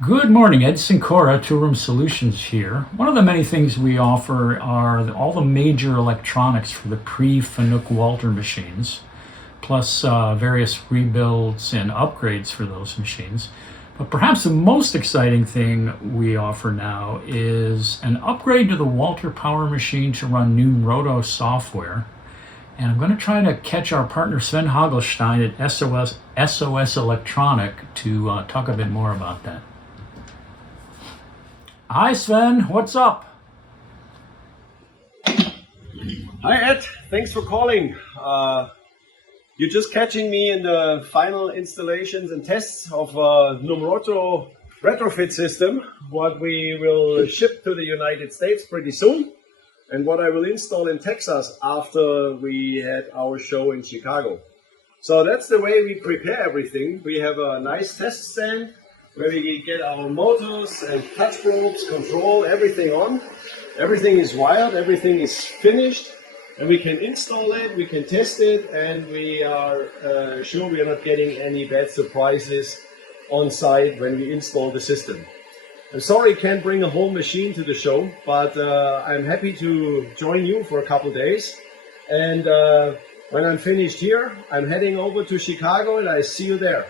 Good morning, Ed Sinkora, Toolroom Solutions here. One of the many things we offer are all the major electronics for the pre-Fanuc Walter machines, plus various rebuilds and upgrades for those machines. But perhaps the most exciting thing we offer now is an upgrade to the Walter Power machine to run numroto software. And I'm going to try to catch our partner Swen Hagelstein at SOS Elektronik to talk a bit more about that. Hi Sven, what's up? Hi Ed, thanks for calling. You're just catching me in the final installations and tests of a numroto retrofit system, what we will ship to the United States pretty soon, and what I will install in Texas after we had our show in Chicago. So that's the way we prepare everything. We have a nice test stand where we get our motors and touch probes, control everything on. Everything is wired, everything is finished, and we can install it, we can test it, and we are sure we are not getting any bad surprises on site when we install the system. I'm sorry I can't bring a whole machine to the show, but I'm happy to join you for a couple days. And when I'm finished here, I'm heading over to Chicago and I see you there.